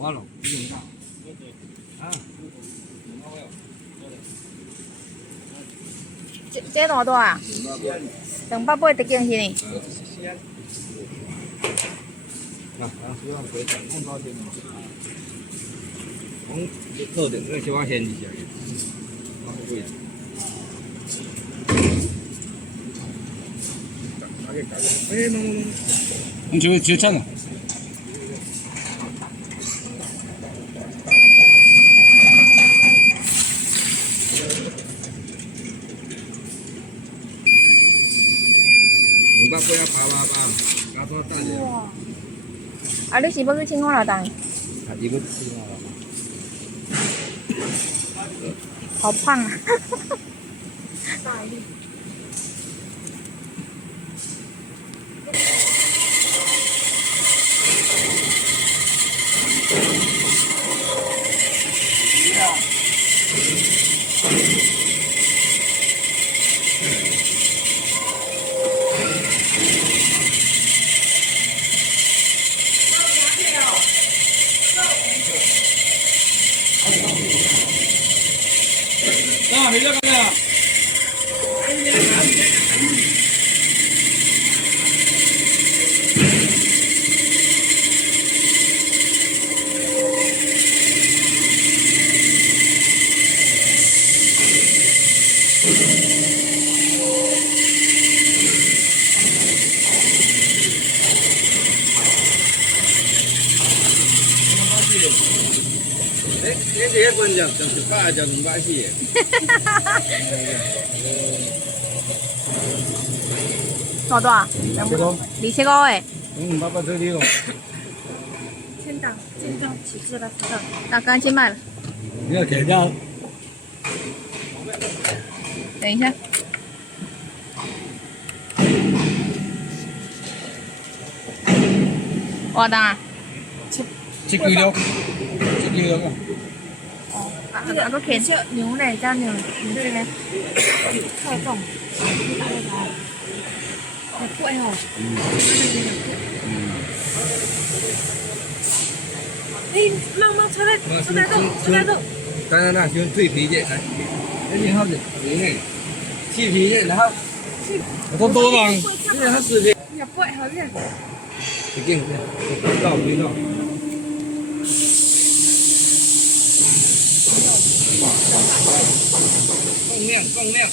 我了，用上。啊。这多大啊？280一斤是呢。啊，希望可以掌控到这个。从特点这些往先一些，对。哎，弄。你就这样。200块啊，888，加多大点？哇！啊，你是要去青花老档？啊，你不吃了吗？好胖啊！大力。啊，你这个呢？哎，你这个观众就是8叫240的。多少？2,500诶。280这里哦。千档，建造起制了石头，那刚去卖了。你要剪掉。等一下。多少档啊7kg，7kg啊。哦，那个肯牛奶加牛这个特重，好贵哦。哎，慢出来走。那就脆皮的，来，然后牛奶，细皮的，然后多吧，然后死皮。也贵好点。一斤，到。更亮。